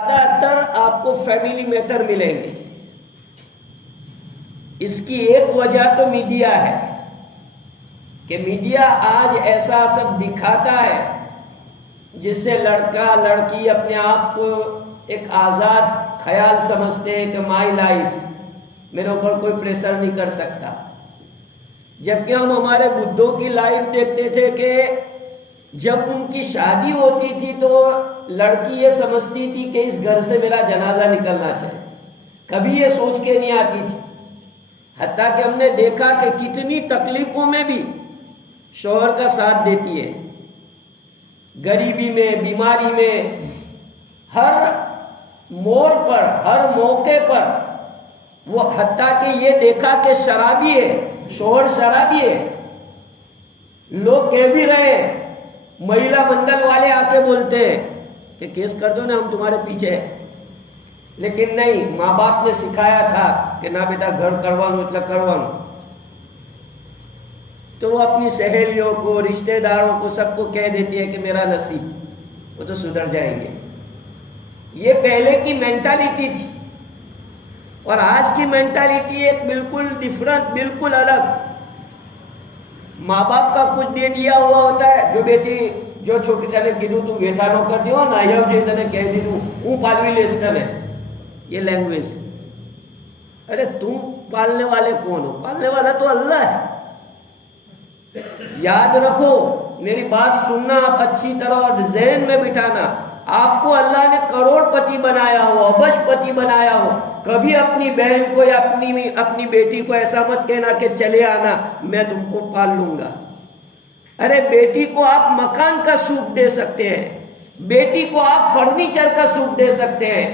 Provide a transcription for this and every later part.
زیادہ تر آپ کو فیملی میٹر ملیں گے. اس کی ایک وجہ تو میڈیا ہے کہ میڈیا آج ایسا سب دکھاتا ہے جس سے لڑکا لڑکی اپنے آپ کو ایک آزاد خیال سمجھتے ہیں کہ مائی لائف، میرے اوپر کوئی پریشر نہیں کر سکتا. جبکہ ہم ہمارے بدھوں کی لائف دیکھتے تھے کہ جب ان کی شادی ہوتی تھی تو لڑکی یہ سمجھتی تھی کہ اس گھر سے میرا جنازہ نکلنا چاہیے، کبھی یہ سوچ کے نہیں آتی تھی. حتیٰ کہ ہم نے دیکھا کہ کتنی تکلیفوں میں بھی شوہر کا ساتھ دیتی ہے، غریبی میں، بیماری میں، ہر موڑ پر، ہر موقع پر. وہ حتیٰ کہ یہ دیکھا کہ شرابی ہے، شوہر شرابی ہے، لوگ کہہ بھی رہے ہیں، مہیلا منڈل والے آ کے بولتے ہیں کہ کیس کر دو نا، ہم تمہارے پیچھے ہیں. لیکن نہیں، ماں باپ نے سکھایا تھا کہ نہ بیٹا گھر کروانو اتنا کروانو. تو وہ اپنی سہیلیوں کو، رشتہ داروں کو، سب کو کہہ دیتی ہے کہ میرا نصیب، وہ تو سدھر جائیں گے. یہ پہلے کی مینٹالٹی تھی، اور آج کی مینٹالٹی ایک بالکل ڈفرنٹ، بالکل الگ. ماں باپ کا کچھ دے دیا ہوا ہوتا ہے، جو بیٹی جو چھوٹی تنے کیدوں تو بیٹھا نہ کر دیو نا، یہ جو تنے کہہ دیدوں وہ پالوی لیسٹر ہے. یہ لینگویج، ارے تم پالنے والے کون ہو؟ پالنے والا تو اللہ ہے. یاد رکھو، میری بات سننا آپ اچھی طرح اور ذہن میں بٹھانا. آپ کو اللہ نے کروڑ پتی بنایا ہو، ابج پتی بنایا ہو، کبھی اپنی بہن کو یا اپنی بیٹی کو ایسا مت کہنا کہ چلے آنا میں تم کو پال لوں گا. ارے بیٹی کو آپ مکان کا سوکھ دے سکتے ہیں، بیٹی کو آپ فرنیچر کا سوکھ دے سکتے ہیں،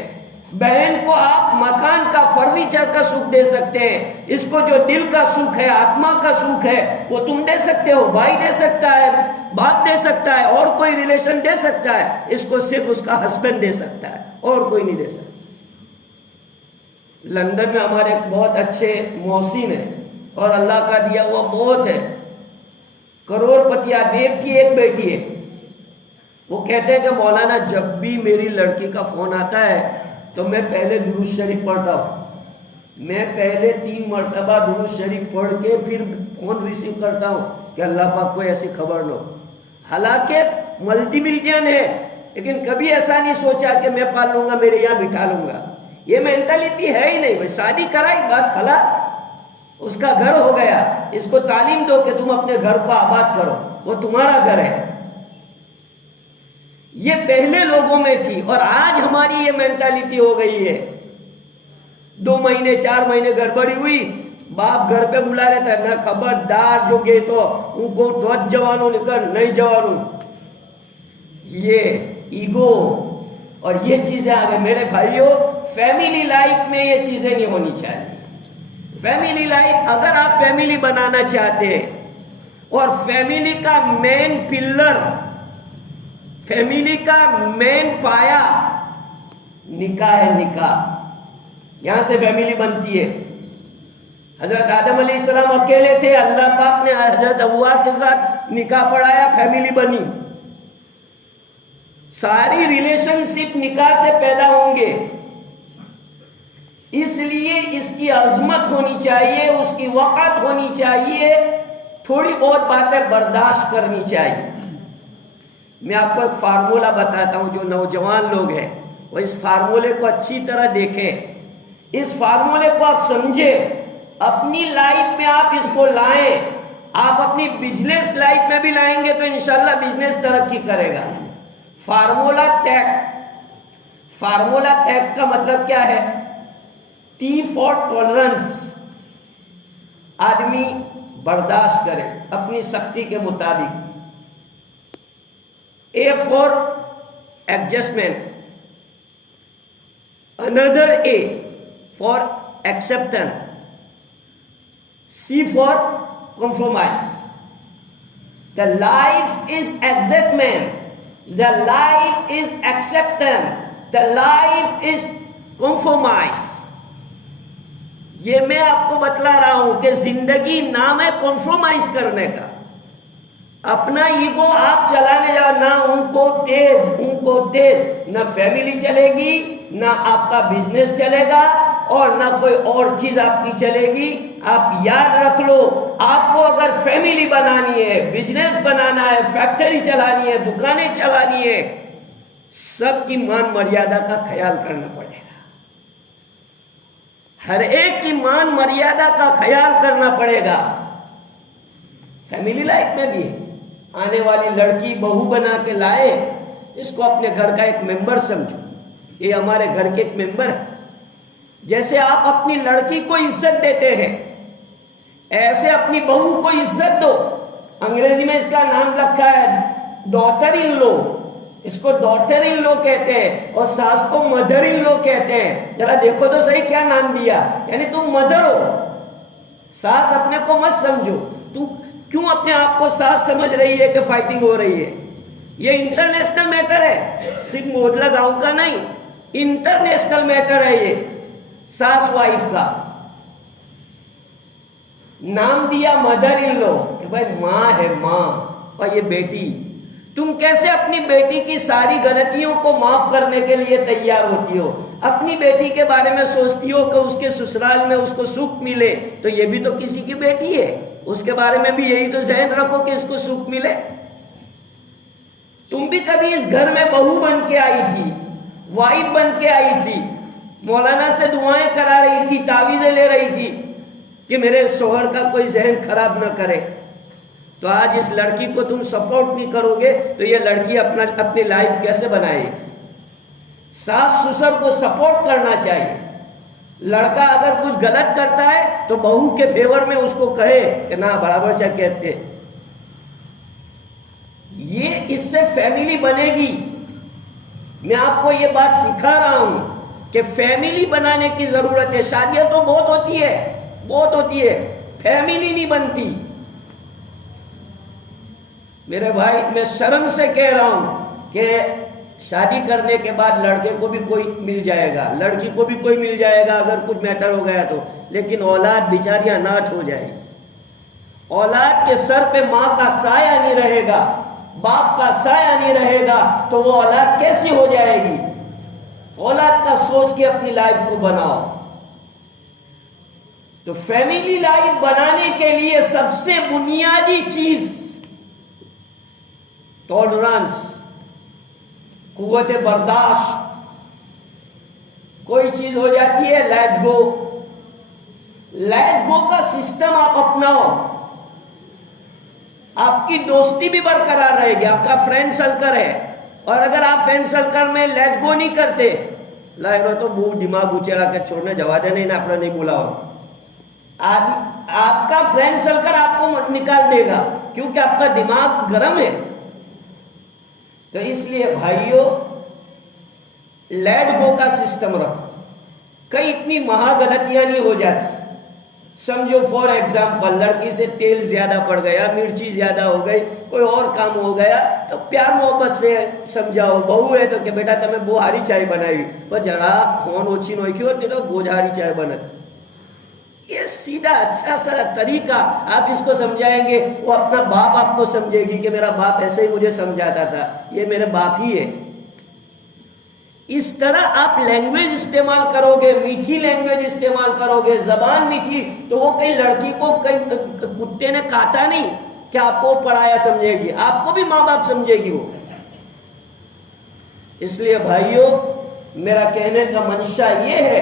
بہن کو آپ مکان کا، فرنیچر کا سکھ دے سکتے ہیں. اس کو جو دل کا سکھ ہے، آتما کا سکھ ہے، وہ تم دے سکتے ہو، بھائی دے سکتا ہے، باپ دے سکتا ہے، اور کوئی ریلیشن دے سکتا ہے. اس کو صرف اس کا ہسبینڈ دے سکتا ہے، اور کوئی نہیں دے سکتا. لندن میں ہمارے بہت اچھے محسن ہیں، اور اللہ کا دیا ہوا بہت ہے، کروڑ پتی آدمی، ایک کی ایک بیٹی ہے. وہ کہتے ہیں کہ مولانا جب بھی میری لڑکی کا فون آتا ہے تو میں پہلے درود شریف پڑھتا ہوں. میں پہلے 3 مرتبہ درود شریف پڑھ کے پھر فون ریسیو کرتا ہوں کہ اللہ پاک کو ایسی خبر نہ ہو. حالانکہ ملٹی ملین ہے، لیکن کبھی ایسا نہیں سوچا کہ میں پال لوں گا، میرے یہاں بٹھا لوں گا. یہ مینٹالٹی ہے ہی نہیں. بھائی شادی کرائی، بات خلاص، اس کا گھر ہو گیا. اس کو تعلیم دو کہ تم اپنے گھر کو آباد کرو، وہ تمہارا گھر ہے. یہ پہلے لوگوں میں تھی، اور آج ہماری یہ مینٹالٹی ہو گئی ہے. 2 مہینے 4 مہینے گڑبڑی ہوئی، باپ گھر پہ بلا لیتا ہے، نہ خبردار جو گئے تو ان کو ڈوت جوانوں نکل نہیں جوانوں. یہ ایگو اور یہ چیزیں آ گئی. میرے بھائیوں، فیملی لائف میں یہ چیزیں نہیں ہونی چاہیے. فیملی لائف، اگر آپ فیملی بنانا چاہتے ہیں، اور فیملی کا مین پلر، فیملی کا مین پایا نکاح ہے. نکاح، یہاں سے فیملی بنتی ہے. حضرت آدم علیہ السلام اکیلے تھے، اللہ پاک نے حضرت حوا کے ساتھ نکاح پڑھایا، فیملی بنی. ساری ریلیشن شپ نکاح سے پیدا ہوں گے. اس لیے اس کی عظمت ہونی چاہیے، اس کی وقت ہونی چاہیے، تھوڑی بہت باتیں برداشت کرنی چاہیے. میں آپ کو ایک فارمولہ بتاتا ہوں. جو نوجوان لوگ ہیں وہ اس فارمولے کو اچھی طرح دیکھیں، اس فارمولے کو آپ سمجھیں، اپنی لائف میں آپ اس کو لائیں. آپ اپنی بزنس لائف میں بھی لائیں گے تو انشاءاللہ بزنس ترقی کرے گا. فارمولہ ٹیک. فارمولہ ٹیک کا مطلب کیا ہے؟ T for tolerance. آدمی برداشت کرے اپنی سختی کے مطابق. A for adjustment, another A for acceptance, C for compromise. The life is adjustment, the life is acceptance, the life is compromise. یہ میں آپ کو بتلا رہا ہوں کہ زندگی نام ہے کمپرومائز کرنے کا. اپنا ایگو آپ چلانے جاؤ، نہ ان کو تیز، نہ فیملی چلے گی، نہ آپ کا بزنس چلے گا اور نہ کوئی اور چیز آپ کی چلے گی. آپ یاد رکھ لو، آپ کو اگر فیملی بنانی ہے، بزنس بنانا ہے، فیکٹری چلانی ہے، دکانیں چلانی ہے، سب کی مان مریادہ کا خیال کرنا پڑے گا. ہر ایک کی مان مریادہ کا خیال کرنا پڑے گا. فیملی لائف میں بھی ہے. آنے والی لڑکی بہو بنا کے لائے، اس کو اپنے گھر کا ایک ممبر سمجھو. یہ ہمارے گھر کے ایک ممبر ہے. جیسے آپ اپنی لڑکی کو عزت دیتے ہیں، ایسے اپنی بہو کو عزت دو. انگریزی میں اس کا نام رکھا ہے ڈاٹر ان لو. اس کو ڈاٹر ان لو کہتے ہیں اور ساس کو مدر ان لو کہتے ہیں. ذرا دیکھو تو صحیح کیا نام دیا، یعنی تم مدر ہو. ساس اپنے کو مت سمجھو. تو کیوں اپنے آپ کو ساس سمجھ رہی ہے کہ فائٹنگ ہو رہی ہے؟ یہ انٹرنیشنل میٹر ہے، صرف موڈلا گاؤں کا نہیں، انٹرنیشنل میٹر ہے. یہ ساس وائف کا نام دیا مدر ان لو کہ بھائی ماں ہے، ماں. اور یہ بیٹی، تم کیسے اپنی بیٹی کی ساری غلطیوں کو معاف کرنے کے لیے تیار ہوتی ہو؟ اپنی بیٹی کے بارے میں سوچتی ہو کہ اس کے سسرال میں اس کو سکھ ملے، تو یہ بھی تو کسی کی بیٹی ہے، اس کے بارے میں بھی یہی تو ذہن رکھو کہ اس کو سکھ ملے. تم بھی کبھی اس گھر میں بہو بن کے آئی تھی، وائف بن کے آئی تھی، مولانا سے دعائیں کرا رہی تھی، تعویذیں لے رہی تھی کہ میرے شوہر کا کوئی ذہن خراب نہ کرے. تو آج اس لڑکی کو تم سپورٹ نہیں کرو گے تو یہ لڑکی اپنی لائف کیسے بنائے؟ ساس سسر کو سپورٹ کرنا چاہیے. لڑکا اگر کچھ غلط کرتا ہے تو بہو کے فیور میں اس کو کہے کہ نہ برابر چاہ کہتے. یہ اس سے فیملی بنے گی. میں آپ کو یہ بات سکھا رہا ہوں کہ فیملی بنانے کی ضرورت ہے. شادیاں تو بہت ہوتی ہے، بہت ہوتی ہے، فیملی نہیں بنتی. میرے بھائی، میں شرم سے کہہ رہا ہوں کہ شادی کرنے کے بعد لڑکے کو بھی کوئی مل جائے گا، لڑکی کو بھی کوئی مل جائے گا اگر کچھ میٹر ہو گیا تو، لیکن اولاد بیچاری اناٹھ ہو جائے گی. اولاد کے سر پہ ماں کا سایہ نہیں رہے گا، باپ کا سایہ نہیں رہے گا، تو وہ اولاد کیسی ہو جائے گی؟ اولاد کا سوچ کے اپنی لائف کو بناؤ. تو فیملی لائف بنانے کے لیے سب سے بنیادی چیز ٹالرنس، قوت برداشت. کوئی چیز ہو جاتی ہے لیٹ گو. لیٹ گو کا سسٹم آپ اپناؤ. آپ کی دوستی بھی برقرار رہے گی. آپ کا فرینڈ سرکل ہے، اور اگر آپ فرینڈ سرکل میں لیٹ گو نہیں کرتے، لائے تو دماغ اچھا کے چھوڑنے جوا دے نہیں نا، اپنا نہیں بولا ہو. آپ کا فرینڈ سرکل آپ کو نکال دے گا کیونکہ آپ کا دماغ گرم ہے. تو اس لیے بھائیوں، لیٹ گو کا سسٹم رکھو. کئی اتنی مہا غلطیاں نہیں ہو جاتی. سمجھو فار ایگزامپل لڑکی سے تیل زیادہ پڑ گیا، مرچی زیادہ ہو گئی، کوئی اور کام ہو گیا، تو پیار محبت سے سمجھاؤ. بہو ہے تو کہ بیٹا تمہیں بوہاری چائے بنائی، وہ جرا خون اوچھی نوئی کی ہوتی تو بوجھاری چائے بنا. یہ سیدھا اچھا سا طریقہ آپ اس کو سمجھائیں گے، وہ اپنا باپ آپ کو سمجھے گی کہ میرا باپ ایسے ہی مجھے سمجھاتا تھا، یہ میرے باپ ہی ہے. اس طرح آپ لینگویج استعمال کرو گے، میٹھی لینگویج استعمال کرو گے، زبان میٹھی، تو وہ کئی لڑکی کو کئی کتے نے کاٹا نہیں کہ آپ کو پڑھایا سمجھے گی، آپ کو بھی ماں باپ سمجھے گی وہ. اس لیے بھائیوں، میرا کہنے کا منشا یہ ہے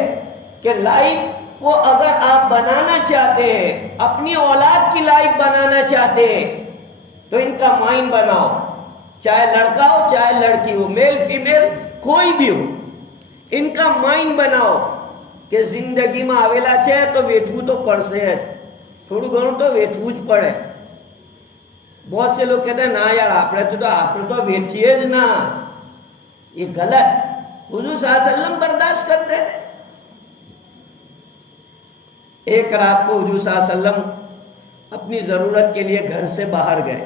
کہ لائف کو اگر آپ بنانا چاہتے ہیں، اپنی اولاد کی لائف بنانا چاہتے ہیں، تو ان کا مائنڈ بناؤ. چاہے لڑکا ہو چاہے لڑکی ہو، میل فیمیل کوئی بھی ہو، ان کا مائنڈ بناؤ کہ زندگی میں آویلا چھے تو ویٹھو تو پڑسے ہے، تھوڑو گھنو تو ویٹھو જ پڑے. بہت سے لوگ کہتے ہیں نا یار آپ نے تو ویٹھیے ج نا. یہ غلط. حضور صلی اللہ علیہ وسلم برداشت کرتے تھے. ایک رات کو حضور صلی اللہ علیہ وسلم اپنی ضرورت کے لیے گھر سے باہر گئے.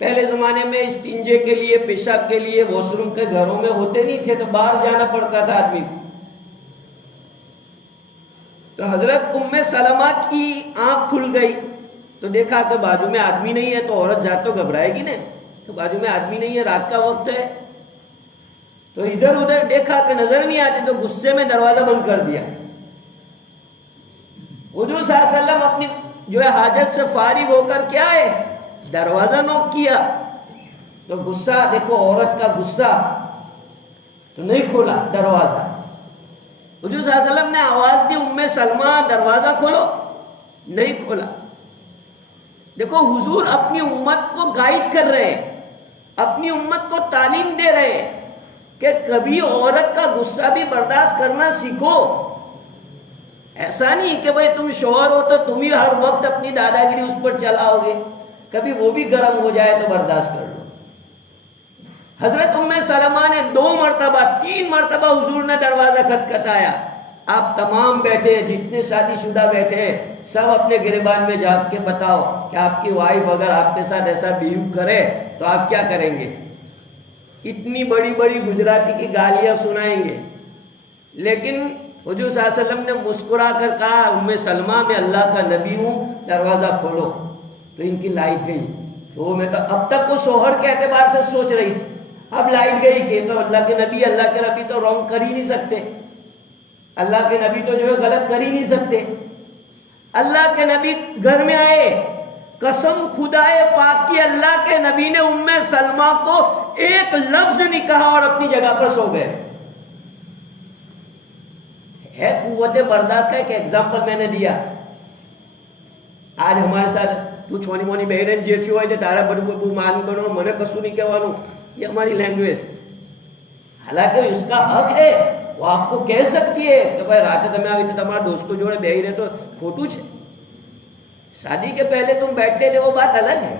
پہلے زمانے میں استنجے کے لیے، پیشاب کے لیے واش روم کے گھروں میں ہوتے نہیں تھے، تو باہر جانا پڑتا تھا آدمی کو. تو حضرت ام سلمہ کی آنکھ کھل گئی تو دیکھا کہ بازو میں آدمی نہیں ہے، تو عورت جات تو گھبرائے گی نا، تو بازو میں آدمی نہیں ہے، رات کا وقت ہے. تو ادھر ادھر دیکھا کہ نظر نہیں آتے تو غصے میں دروازہ بند کر دیا. حضور صلی اللہ علیہ وسلم اپنی جو ہے حاجت سے فارغ ہو کر کیا ہے دروازہ نوک کیا تو غصہ دیکھو عورت کا غصہ تو نہیں کھولا دروازہ. حضور صلی اللہ علیہ وسلم نے آواز دی ام سلمہ دروازہ کھولو, نہیں کھولا. دیکھو حضور اپنی امت کو گائیڈ کر رہے ہیں, اپنی امت کو تعلیم دے رہے ہیں کہ کبھی عورت کا غصہ بھی برداشت کرنا سیکھو. ایسا نہیں کہ بھئی تم شوہر ہو تو تم ہی ہر وقت اپنی دادا گیری اس پر چلاؤ گے, کبھی وہ بھی گرم ہو جائے تو برداشت کر لو. حضرت ام سلمہ نے 2 مرتبہ 3 مرتبہ حضور نے دروازہ کھٹکھٹایا. آپ تمام بیٹھے جتنے شادی شدہ بیٹھے سب اپنے گریبان میں جا کے بتاؤ کہ آپ کی وائف اگر آپ کے ساتھ ایسا بیہیو کرے تو آپ کیا کریں گے. اتنی بڑی بڑی گجراتی کی گالیاں سنائیں گے, لیکن حضور صلی اللہ علیہ وسلم نے مسکرا کر کہا ام سلمہ میں اللہ کا نبی ہوں, دروازہ کھولو. تو ان کی لائٹ گئی. وہ میں تو اب تک وہ شوہر کے اعتبار سے سوچ رہی تھی, اب لائٹ گئی کہ تو اللہ کے نبی تو رونگ کر ہی نہیں سکتے, اللہ کے نبی تو جو ہے غلط کر ہی نہیں سکتے. اللہ کے نبی گھر میں آئے, قسم خدائے پاک کی اللہ کے نبی نے ام سلمہ کو ایک لفظ نہیں کہا اور اپنی جگہ پر سو گئے. ہے قوت برداشت کا ایک ایگزامپل میں نے دیا. آج ہمارے ساتھ تو چھونی مونی بہن جیٹھی ہوئے تھے تارا بڑو ببو مان بنو منے کسو نہیں کہوانو, یہ ہماری لینگویج. حالانکہ اس کا حق ہے, وہ آپ کو کہہ سکتی ہے کہ بھائی رات تمہیں آئی تھے تمہارا دوست کو جوڑے بیہی رہے تو کھوٹو چھے. شادی کے پہلے تم بیٹھتے تھے وہ بات الگ ہے,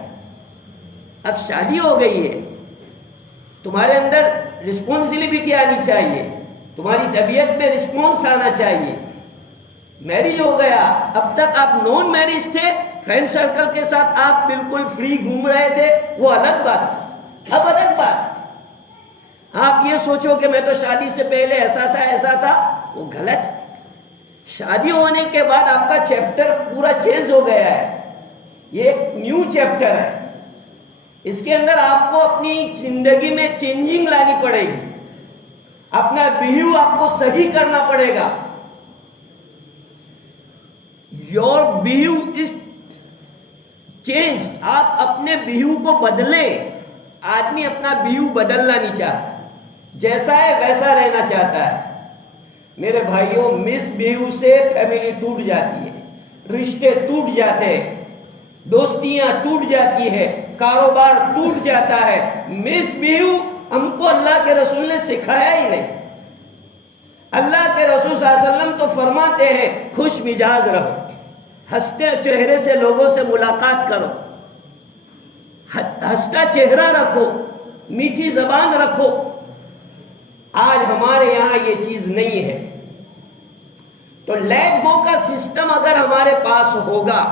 اب شادی ہو گئی ہے, تمہارے اندر رسپانسبلٹی آنی چاہیے, تمہاری طبیعت میں رسپانس آنا چاہیے. میرج ہو گیا, اب تک آپ نون میرج تھے, فرینڈ سرکل کے ساتھ آپ بالکل فری گھوم رہے تھے, وہ الگ بات. اب الگ بات آپ یہ سوچو کہ میں تو شادی سے پہلے ایسا تھا, وہ غلط. شادی ہونے کے بعد آپ کا چیپٹر پورا چینج ہو گیا ہے, یہ ایک نیو چیپٹر ہے. اس کے اندر آپ کو اپنی زندگی میں چینجنگ لانی پڑے گی, اپنا بیہیو آپ کو صحیح کرنا پڑے گا. یور بیہیو از چینج, آپ اپنے بیہیو کو بدلیں. آدمی اپنا بیہیو بدلنا نہیں چاہتا, جیسا ہے ویسا رہنا چاہتا ہے. میرے بھائیوں, مس بیہیو سے فیملی ٹوٹ جاتی ہے, رشتے ٹوٹ جاتے ہیں, دوستیاں ٹوٹ جاتی ہے, کاروبار ٹوٹ جاتا ہے. مس بیہیو ہم کو اللہ کے رسول نے سکھایا ہی نہیں. اللہ کے رسول صلی اللہ علیہ وسلم تو فرماتے ہیں خوش مزاج رہو, ہنستے چہرے سے لوگوں سے ملاقات کرو, ہنستا چہرہ رکھو, میٹھی زبان رکھو. آج ہمارے یہاں یہ چیز نہیں ہے. تو لیٹ گو کا سسٹم اگر ہمارے پاس ہوگا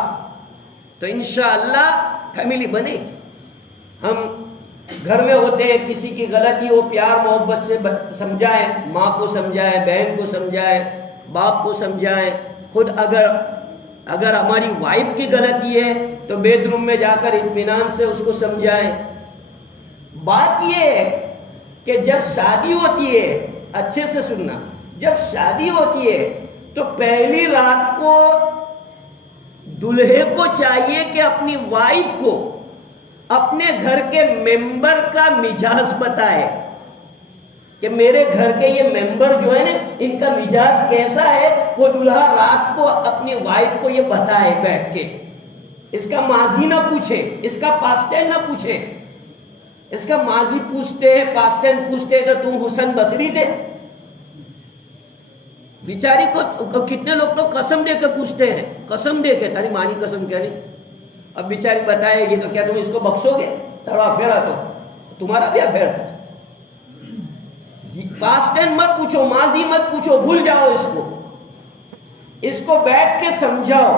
تو انشاءاللہ فیملی بنے گی. ہم گھر میں ہوتے ہیں, کسی کی غلطی ہو پیار محبت سے سمجھائیں, ماں کو سمجھائیں, بہن کو سمجھائیں, باپ کو سمجھائیں. خود اگر ہماری وائف کی غلطی ہے تو بیڈ روم میں جا کر اطمینان سے اس کو سمجھائیں. بات یہ ہے کہ جب شادی ہوتی ہے, اچھے سے سننا, جب شادی ہوتی ہے تو پہلی رات کو دلہے کو چاہیے کہ اپنی وائف کو اپنے گھر کے ممبر کا مزاج بتائے کہ میرے گھر کے یہ ممبر جو ہے نا ان کا مزاج کیسا ہے. وہ دلہا رات کو اپنی وائف کو یہ بتائے بیٹھ کے. اس کا ماضی نہ پوچھے, اس کا پاسٹ ٹائم نہ پوچھے. اس کا ماضی پوچھتے ہیں, پاسٹ ٹائم پوچھتے ہیں تو تم حسن بصری تھے. بیچاری کو کتنے لوگ تو قسم دے کے پوچھتے ہیں, قسم دے کے, تاری مانی قسم کیا نہیں. اب بیچاری بتائے گی تو کیا تم اس کو بخشو گے؟ تھوڑا پھیرا تو تمہارا بھی افیئر تھا. پاسٹ ٹائم مت پوچھو, ماضی مت پوچھو, بھول جاؤ اس کو. اس کو بیٹھ کے سمجھاؤ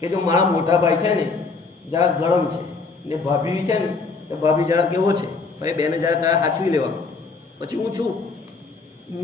کہ جو મારા મોટા ભાઈ છે ને જરા ગરમ છે ને ભાભી છે ને તો ભાભી જરા કેવો છે, ભાઈ બેને જરા તારે સાચવી લેવાનું. પછી હું છું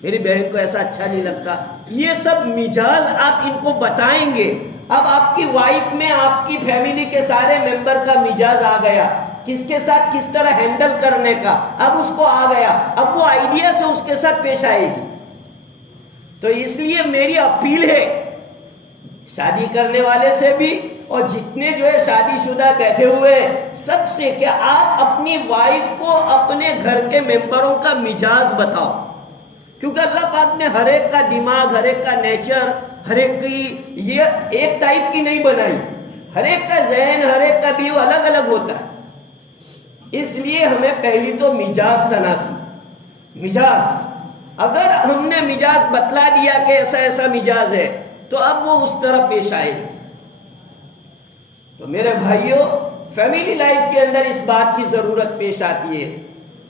میری بہن کو ایسا اچھا نہیں لگتا. یہ سب مزاج آپ ان کو بتائیں گے. اب آپ کی وائف میں آپ کی فیملی کے سارے ممبر کا مزاج آ گیا, کس کے ساتھ کس طرح ہینڈل کرنے کا اب اس کو آ گیا, اب وہ آئیڈیا سے اس کے ساتھ پیش آئے گی. تو اس لیے میری اپیل ہے شادی کرنے والے سے بھی اور جتنے جو ہے شادی شدہ بیٹھے ہوئے سب سے, کہ آپ اپنی وائف کو اپنے گھر کے ممبروں کا مزاج بتاؤ, کیونکہ اللہ پاک نے ہر ایک کا دماغ, ہر ایک کا نیچر, ہر ایک کی یہ ایک ٹائپ کی نہیں بنائی. ہر ایک کا ذہن, ہر ایک کا ویو الگ الگ ہوتا ہے. اس لیے ہمیں پہلی تو مزاج شناسی, مزاج اگر ہم نے مزاج بتلا دیا کہ ایسا ایسا مزاج ہے تو اب وہ اس طرح پیش آئے. تو میرے بھائیوں, فیملی لائف کے اندر اس بات کی ضرورت پیش آتی ہے.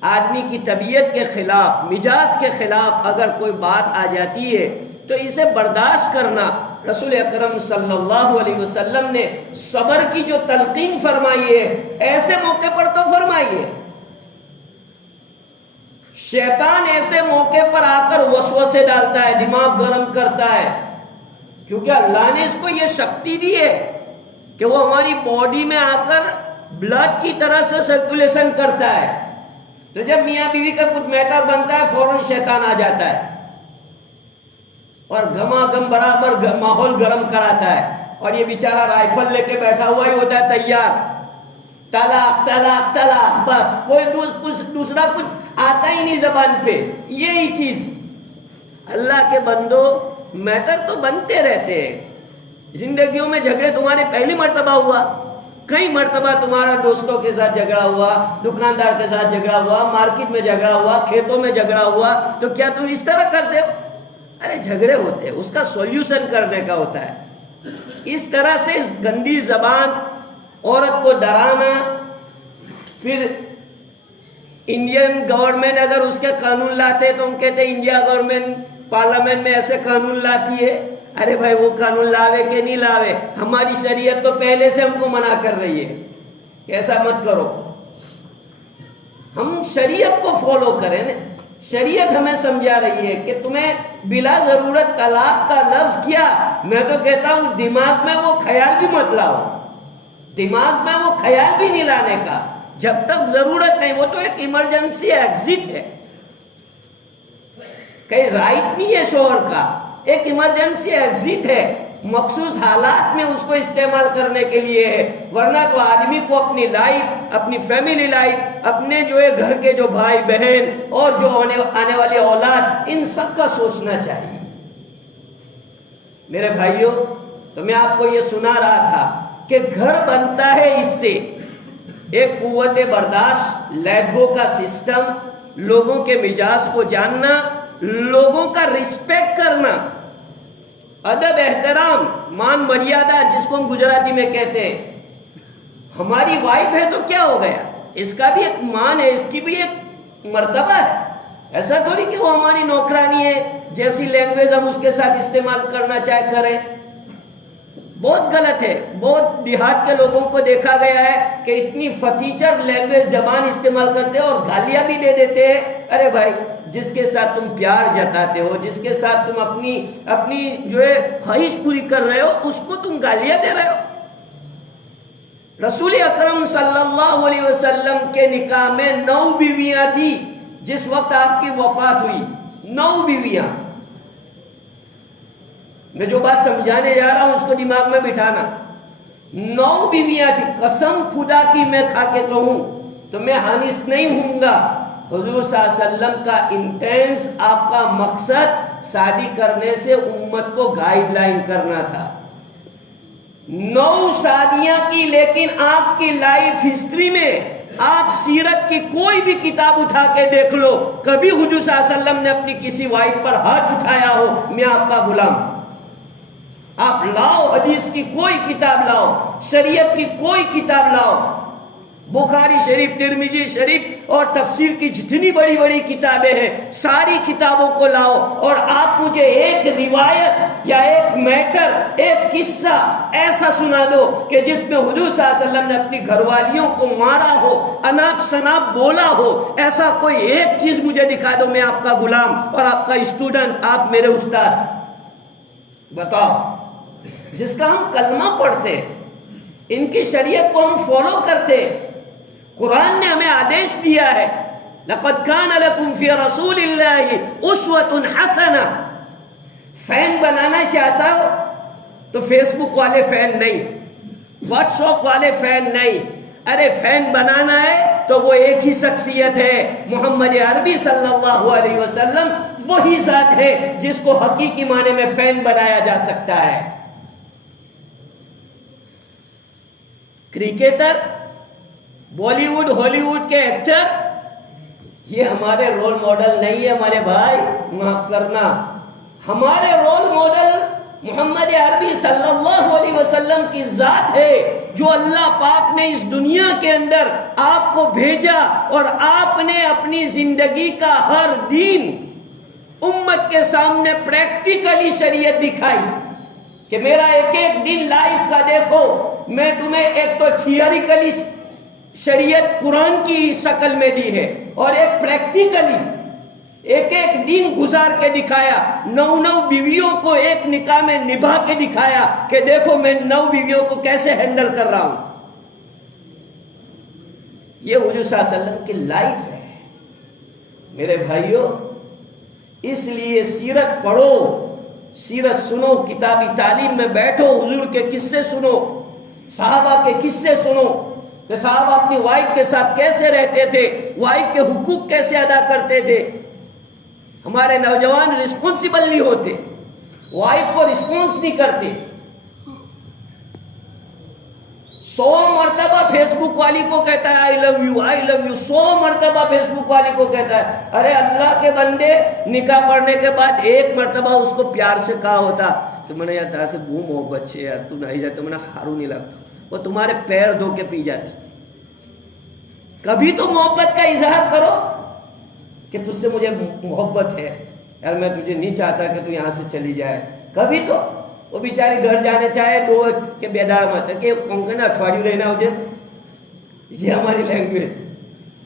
آدمی کی طبیعت کے خلاف, مزاج کے خلاف اگر کوئی بات آ جاتی ہے تو اسے برداشت کرنا. رسول اکرم صلی اللہ علیہ وسلم نے صبر کی جو تلقین فرمائی ہے ایسے موقع پر تو فرمائی ہے. شیطان ایسے موقع پر آ کر وسوسے ڈالتا ہے, دماغ گرم کرتا ہے, کیونکہ اللہ نے اس کو یہ شکتی دی ہے کہ وہ ہماری باڈی میں آ کر بلڈ کی طرح سے سرکولیشن کرتا ہے. تو جب میاں بیوی کا کچھ میٹر بنتا ہے فوراً شیطان آ جاتا ہے اور گھما گم برابر ماحول گرم کراتا ہے, اور یہ بیچارہ رائفل لے کے بیٹھا ہوا ہی ہوتا ہے تیار, طلاق طلاق طلاق, بس کوئی دوسرا کچھ آتا ہی نہیں زبان پہ. یہی چیز اللہ کے بندو, میٹر تو بنتے رہتے ہیں زندگیوں میں. جھگڑے تمہارے پہلی مرتبہ ہوا, کئی مرتبہ تمہارا دوستوں کے ساتھ جھگڑا ہوا, دکاندار کے ساتھ جھگڑا ہوا, مارکیٹ میں جھگڑا ہوا, کھیتوں میں جھگڑا ہوا, تو کیا تم اس طرح کرتے ہو؟ ارے جھگڑے ہوتے ہیں, اس کا سولوشن کرنے کا ہوتا ہے. اس طرح سے اس گندی زبان, عورت کو ڈرانا. پھر انڈین گورنمنٹ اگر اس کے قانون لاتے تو ہم کہتے انڈیا گورنمنٹ پارلیمنٹ میں ایسے قانون لاتی ہے. ارے بھائی وہ قانون لاوے کہ نہیں لاوے, ہماری شریعت تو پہلے سے ہم کو منع کر رہی ہے کہ ایسا مت کرو. ہم شریعت کو فالو کریں نا. شریعت ہمیں سمجھا رہی ہے کہ تمہیں بلا ضرورت طلاق کا لفظ کیا. میں تو کہتا ہوں دماغ میں وہ خیال بھی مت لاؤ, دماغ میں وہ خیال بھی نہیں لانے کا جب تک ضرورت نہیں. وہ تو ایک ایمرجنسی ایگزٹ ہے, کہیں رائٹ نہیں ہے شوہر کا, ایک ایمرجنسی ایگزٹ ہے, مخصوص حالات میں اس کو استعمال کرنے کے لیے ہے. ورنہ تو آدمی کو اپنی لائف, اپنی فیملی لائف, اپنے جو ہے گھر کے جو بھائی بہن اور جو آنے والی اولاد, ان سب کا سوچنا چاہیے. میرے بھائیوں, تو میں آپ کو یہ سنا رہا تھا کہ گھر بنتا ہے اس سے ایک قوت برداشت, لیٹ گو کا سسٹم, لوگوں کے مزاج کو جاننا, لوگوں کا رسپیکٹ کرنا, ادب احترام, مان مریادا جس کو ہم گجراتی میں کہتے ہیں. ہماری وائف ہے تو کیا ہو گیا, اس کا بھی ایک مان ہے, اس کی بھی ایک مرتبہ ہے. ایسا تھوڑی کہ وہ ہماری نوکرانی ہے, جیسی لینگویج ہم اس کے ساتھ استعمال کرنا چاہے کریں. بہت غلط ہے. بہت دیہات کے لوگوں کو دیکھا گیا ہے کہ اتنی فتیچر لینگویج زبان استعمال کرتے ہیں اور گالیاں بھی دے دیتے ہیں. ارے بھائی, جس کے ساتھ تم پیار جتاتے ہو, جس کے ساتھ تم اپنی جو ہے خواہش پوری کر رہے ہو, اس کو تم گالیاں دے رہے ہو. رسول اکرم صلی اللہ علیہ وسلم کے نکاح میں 9 بیویاں تھی جس وقت آپ کی وفات ہوئی. 9 بیویاں. میں جو بات سمجھانے جا رہا ہوں اس کو دماغ میں بٹھانا. 9 بیویاں تھی. قسم خدا کی میں کھا کے کہوں تو میں حانث نہیں ہوں گا. حضور صلی اللہ علیہ وسلم کا انٹینس, آپ کا مقصد شادی کرنے سے امت کو گائیڈ لائن کرنا تھا. 9 شادیاں کی, لیکن آپ کی لائف ہسٹری میں آپ سیرت کی کوئی بھی کتاب اٹھا کے دیکھ لو, کبھی حضور صلی اللہ علیہ وسلم نے اپنی کسی وائف پر ہاتھ اٹھایا ہو میں آپ کا غلام. آپ لاؤ, حدیث کی کوئی کتاب لاؤ, شریعت کی کوئی کتاب لاؤ, بخاری شریف، ترمذی شریف اور تفسیر کی جتنی بڑی بڑی کتابیں ہیں ساری کتابوں کو لاؤ اور آپ مجھے ایک روایت یا ایک میٹر، ایک قصہ ایسا سنا دو کہ جس میں حضور صلی اللہ علیہ وسلم نے اپنی گھر والیوں کو مارا ہو، اناپ شناپ بولا ہو، ایسا کوئی ایک چیز مجھے دکھا دو، میں آپ کا غلام اور آپ کا اسٹوڈنٹ، آپ میرے استاد۔ بتاؤ، جس کا ہم کلمہ پڑھتے، ان کی شریعت کو ہم فالو کرتے، قرآن نے ہمیں آدیش دیا ہے لَقَدْ كَانَ لَكُمْ فِي رَسُولِ اللَّهِ أُسْوَةٌ حَسَنَةٌ۔ فین بنانا چاہتا ہو تو فیس بک والے فین نہیں، واٹس ایپ والے فین نہیں، ارے فین بنانا ہے تو وہ ایک ہی شخصیت ہے، محمد عربی صلی اللہ علیہ وسلم، وہی ذات ہے جس کو حقیقی معنی میں فین بنایا جا سکتا ہے۔ کرکٹر، بالی ووڈ، ہالی ووڈ کے ایکٹر، یہ ہمارے رول ماڈل نہیں ہے ہمارے بھائی، معاف کرنا۔ ہمارے رول ماڈل محمد عربی صلی اللہ علیہ وسلم کی ذات ہے، جو اللہ پاک نے اس دنیا کے اندر آپ کو بھیجا اور آپ نے اپنی زندگی کا ہر دن امت کے سامنے پریکٹیکلی شریعت دکھائی کہ میرا ایک ایک دن لائف کا دیکھو، میں تمہیں ایک تو تھیوریکلی شریعت قرآن کی شکل میں دی ہے اور ایک پریکٹیکلی ایک ایک دن گزار کے دکھایا، 9 بیویوں کو ایک نکاح میں نبھا کے دکھایا کہ دیکھو میں 9 بیویوں کو کیسے ہینڈل کر رہا ہوں۔ یہ حضور صلی اللہ علیہ وسلم کی لائف ہے میرے بھائیوں۔ اس لیے سیرت پڑھو، سیرت سنو، کتابی تعلیم میں بیٹھو، حضور کے قصے سنو، صحابہ کے قصے سنو کہ صحابہ اپنی وائف کے ساتھ کیسے رہتے تھے، وائف کے حقوق کیسے ادا کرتے تھے۔ ہمارے نوجوان رسپونسیبل نہیں ہوتے، وائف کو رسپونس نہیں کرتے، 100 مرتبہ فیس بک والی کو کہتا ہے آئی love you, I love you, 100 مرتبہ فیس بک والی کو کہتا ہے۔ ارے اللہ کے بندے، نکاح پڑھنے کے بعد ایک مرتبہ اس کو پیار سے کہا ہوتا کہ میں نے یار تارا سے گو محبت چھے یار، تو نہیں جاتا، میں نے ہارو نہیں لگتا، وہ تمہارے پیر دھو کے پی جاتی۔ کبھی تو محبت کا اظہار کرو کہ تجھ سے مجھے محبت ہے یار، میں تجھے نہیں چاہتا کہ تو یہاں سے چلی جائے۔ کبھی تو وہ بیچاری گھر جانے چاہے دو کہ بیدار مت ہے کہ کون کہنا اٹھواڑی رہنا مجھے، یہ ہماری لینگویج۔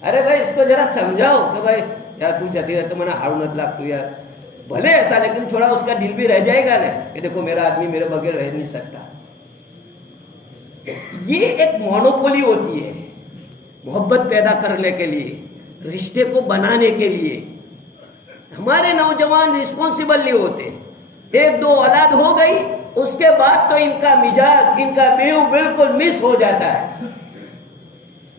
ارے بھائی اس کو ذرا سمجھاؤ کہ بھائی یار تو جاتی رہتا، میں نے ہارو نت لاگ تو یار، بھلے ایسا لیکن تھوڑا اس کا دل بھی رہ جائے گا نا کہ دیکھو میرا آدمی میرے بغیر رہ نہیں سکتا۔ یہ ایک مونوپولی ہوتی ہے محبت پیدا کرنے کے لیے، رشتے کو بنانے کے لیے۔ ہمارے نوجوان رسپونسیبل نہیں ہوتے، 1-2 اولاد ہو گئی اس کے بعد تو ان کا مزاج، ان کا بیو بالکل مس ہو جاتا ہے۔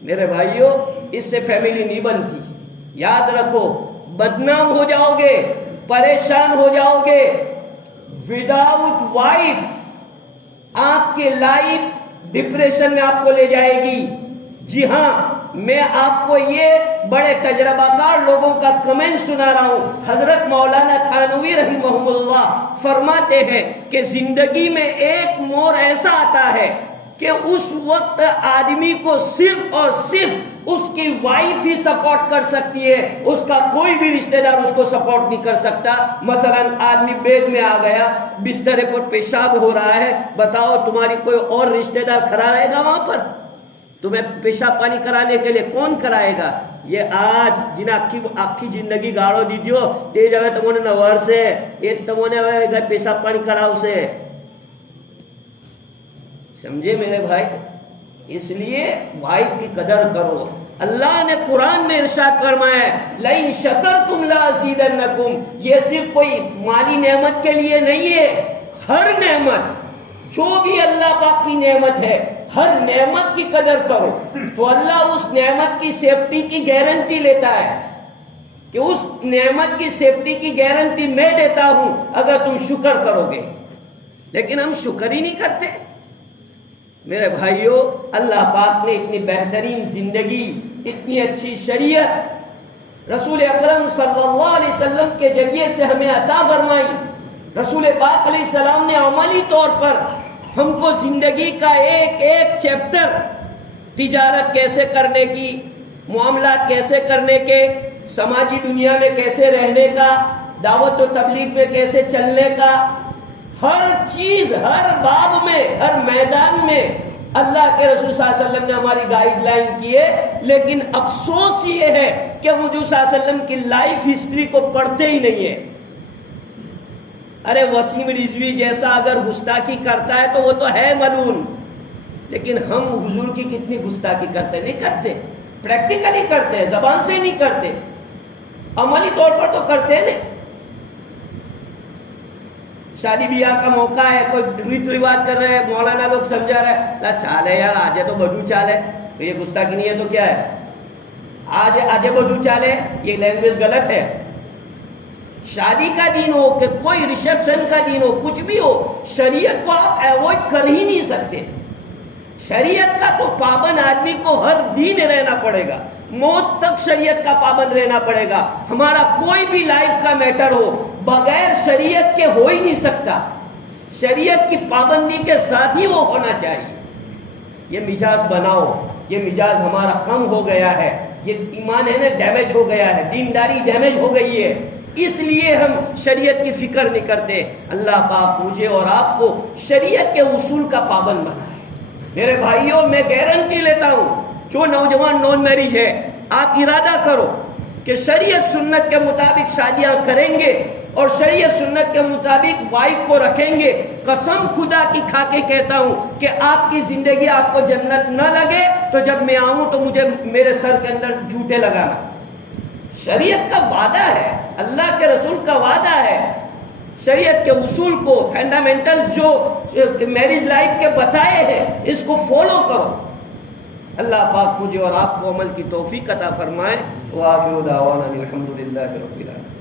میرے بھائیوں، اس سے فیملی نہیں بنتی، یاد رکھو، بدنام ہو جاؤ گے، پریشان ہو جاؤ گے۔ وداؤٹ وائف آپ کی لائف ڈپریشن میں آپ کو لے جائے گی۔ جی ہاں، میں آپ کو یہ بڑے تجربہ کار لوگوں کا کمنٹ سنا رہا ہوں۔ حضرت مولانا تھانوی رحمہ اللہ فرماتے ہیں کہ زندگی میں ایک موڑ ایسا آتا ہے کہ اس وقت آدمی کو صرف اور صرف اس کی وائف ہی سپورٹ کر سکتی ہے، اس کا کوئی بھی رشتہ دار اس کو سپورٹ نہیں کر سکتا۔ مثلا آدمی بیڈ میں آ گیا، بسترے پر پیشاب ہو رہا ہے، بتاؤ تمہاری کوئی اور رشتہ دار کھڑا رہے گا وہاں پر؟ تمہیں پیشاب پانی کرانے کے لیے کون کرائے گا؟ یہ آج جن آخی زندگی گاڑو دیجیو تے جگہ تمہوں نے نوار سے ایک تمہوں نے پیشاب پانی کراؤ سے، سمجھے میرے بھائی؟ اس لیے وائف کی قدر کرو۔ اللہ نے قرآن میں ارشاد فرمایا ہے لَإِن شَكَرْتُمْ لَأَزِيدَنَّكُمْ، یہ صرف کوئی مالی نعمت کے لیے نہیں ہے، ہر نعمت جو بھی اللہ پاک کی نعمت ہے، ہر نعمت کی قدر کرو تو اللہ اس نعمت کی سیفٹی کی گارنٹی لیتا ہے کہ اس نعمت کی سیفٹی کی گارنٹی میں دیتا ہوں اگر تم شکر کرو گے۔ لیکن ہم شکر ہی نہیں کرتے۔ میرے بھائیوں، اللہ پاک نے اتنی بہترین زندگی، اتنی اچھی شریعت رسول اکرم صلی اللہ علیہ وسلم کے ذریعے سے ہمیں عطا فرمائی۔ رسول پاک علیہ السلام نے عملی طور پر ہم کو زندگی کا ایک ایک چیپٹر تجارت کیسے کرنے کی، معاملات کیسے کرنے کے، سماجی دنیا میں کیسے رہنے کا، دعوت و تبلیغ میں کیسے چلنے کا، ہر چیز، ہر باب میں، ہر میدان میں اللہ کے رسول صلی اللہ علیہ وسلم نے ہماری گائیڈ لائن کی ہے. لیکن افسوس یہ ہے کہ حضور صلی اللہ علیہ وسلم کی لائف ہسٹری کو پڑھتے ہی نہیں ہے. ارے وسیم رضوی جیسا اگر گستاخی کرتا ہے تو وہ تو ہے ملعون، لیکن ہم حضور کی کتنی گستاخی کرتے؟ نہیں کرتے. پریکٹیکلی کرتے ہیں، زبان سے نہیں کرتے، عملی طور پر تو کرتے ہیں. نہیں، شادی بیاہ کا موقع ہے، کوئی ریت رواج کر رہے ہیں، مولانا لوگ سمجھا رہے ہیں، لا چال ہے یار، آج تو بدو چال ہے، تو یہ گستاخی نہیں ہے تو کیا ہے؟ آج بدو چال ہے، یہ لینگویج غلط ہے. شادی کا دین ہو کہ کوئی ریسپشن کا دین ہو، کچھ بھی ہو، شریعت کو آپ ایوائڈ کر ہی نہیں سکتے. شریعت کا تو پابند آدمی کو ہر دین رہنا پڑے گا، موت تک شریعت کا پابند رہنا پڑے گا. ہمارا کوئی بھی لائف کا میٹر ہو بغیر شریعت کے ہو ہی نہیں سکتا. شریعت کی پابندی کے ساتھ ہی وہ ہونا چاہیے. یہ مزاج بناؤ، یہ مزاج ہمارا کم ہو گیا ہے، یہ ایمان ہے نا ڈیمیج ہو گیا ہے، دینداری ڈیمیج ہو گئی ہے، اس لیے ہم شریعت کی فکر نہیں کرتے. اللہ پاک مجھے اور آپ کو شریعت کے اصول کا پابند بنائے. میرے بھائیوں، میں گارنٹی لیتا ہوں، جو نوجوان نان میرج ہے، آپ ارادہ کرو کہ شریعت سنت کے مطابق شادیاں کریں گے اور شریعت سنت کے مطابق وائف کو رکھیں گے. قسم خدا کی کھا کے کہتا ہوں کہ آپ کی زندگی آپ کو جنت نہ لگے تو جب میں آؤں تو مجھے میرے سر کے اندر جھوٹے لگانا. شریعت کا وعدہ ہے، اللہ کے رسول کا وعدہ ہے. شریعت کے اصول کو، فنڈامنٹل جو میرج لائف کے بتائے ہیں، اس کو فالو کرو. اللہ پاک مجھے اور آپ کو عمل کی توفیق عطا فرمائے. وآخر دعوانا الحمدللہ رب العالمین.